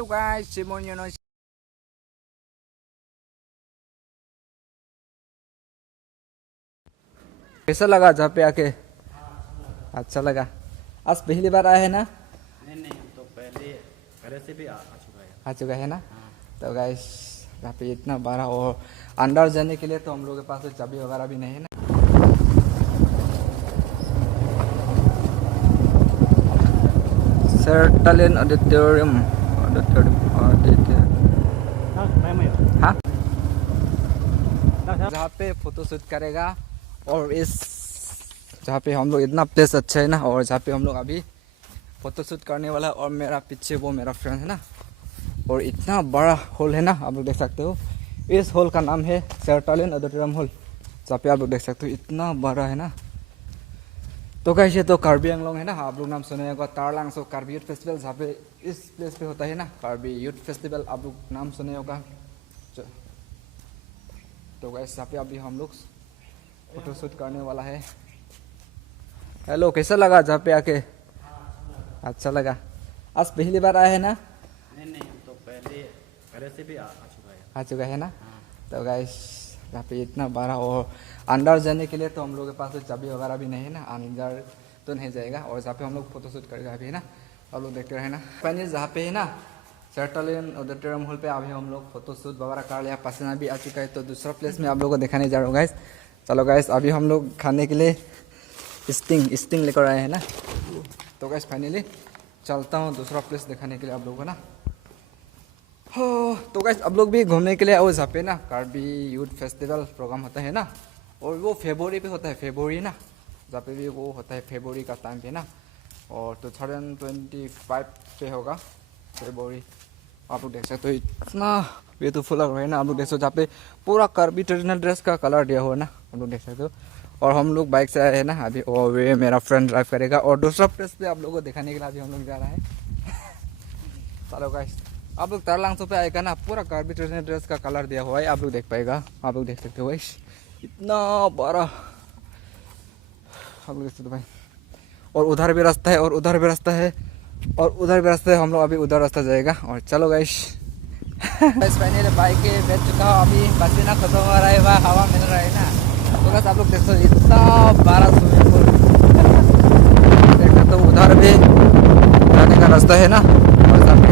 Hello guys, Simon you know. कैसा लगा जहाँ पे आके? अच्छा लगा। आज पहली बार आए हैं ना? नहीं हम तो पहले घर से भी आ चुका है। आ चुका है ना? तो गाइस यहाँ पे इतना बड़ा और अंदर जाने के लिए तो हम लोग के पास चाबी वगैरह भी नहीं है ना। सर्टलेन ऑडिटोरियम हाँ जहाँ पे फोटो शूट करेगा और इस जहाँ पे हम लोग इतना प्लेस अच्छा है ना और जहाँ पे हम लोग अभी फोटो शूट करने वाला है और मेरा पीछे वो मेरा फ्रेंड है ना और इतना बड़ा हॉल है ना आप लोग देख सकते हो। इस हॉल का नाम है सर्टलेन ऑडिटोरियम हॉल जहाँ पे आप लोग देख सकते हो इतना बड़ा है ना। तो कैसे तो कार्बी आंगलोंग है ना आप लोग नाम सुने होगा तारलांग सो कार्बी यूथ फेस्टिवल जहाँ पे इस प्लेस पे होता है ना कार्बी यूथ फेस्टिवल आप लोग नाम सुने होगा। तो गैस यहाँ पे अभी हम लोग फोटो शूट करने वाला है। हेलो कैसा लगा जहाँ पे आके? अच्छा लगा। आज पहली बार आए हैं ना? नहीं हम तो पहले घर से भी आ चुका है। आ चुका है ना? तो गैस यहाँ पे इतना बड़ा और अंदर जाने के लिए तो हम लोग के पास चाबी वगैरह भी नहीं है ना। अंदर तो नहीं जाएगा और जहाँ पे हम लोग फोटो शूट करेगा अभी है ना आप लोग देखते रहे ना। फाइनली जहाँ पे है ना सर्टलेन ऑडिटोरियम हॉल पे अभी हम लोग फोटो शूट वगैरह कर लिया पसीना भी आ चुका है। तो दूसरा प्लेस में आप लोगों को दिखाने जा रहा हूँ गाइस। चलो गाइस अभी हम लोग खाने के लिए स्टिंग लेकर आए हैं ना। तो गाइस फाइनली चलता हूँ दूसरा प्लेस दिखाने के लिए आप लोगों को ना। हो तो गाइस अब लोग भी घूमने के लिए और जहाँ पे ना कार्बी यूथ फेस्टिवल प्रोग्राम होता है ना और वो फेब्रुवरी पे होता है फेब्रुवरी ना जहाँ पे भी वो होता है फेब्रुवरी का टाइम पे ना और 2025 पे होगा फेब्रुवरी। आप लोग देख सकते हो इतना ब्यूटीफुल लग रहा है ना। आप लोग देख सकते हो जहाँ पे पूरा कार्बी ट्रेडिशनल ड्रेस का कलर दिया हुआ है ना आप लोग देख सकते हो। और हम लोग बाइक से आए हैं ना अभी और वे मेरा फ्रेंड ड्राइव करेगा और दूसरा प्लेस पे आप लोगों को दिखाने के लिए अभी हम लोग जा रहे हैं। चलो गाइस आप लोग तारलांगसो पे आएगा ना पूरा कार्बी ट्रेडिशनल ड्रेस का कलर दिया हुआ है आप लोग देख पाएगा। आप लोग देख सकते हो गाइस इतना बड़ा आप लोग देख सकते हो भाई। और उधर भी रास्ता है और उधर भी रास्ता है और उधर भी रास्ता है। हम लोग अभी उधर रास्ता जाएगा और चलो गाइस बस फाइनली बाइक के बैठ चुका हूँ अभी पसीना खत्म हो रहा है वह हवा मिल रहा है ना। तो बस आप लोग देख सकते हो इतना बड़ा स्विमिंग पूल देख सकते हो। उधर भी जाने का रास्ता है ना और सामने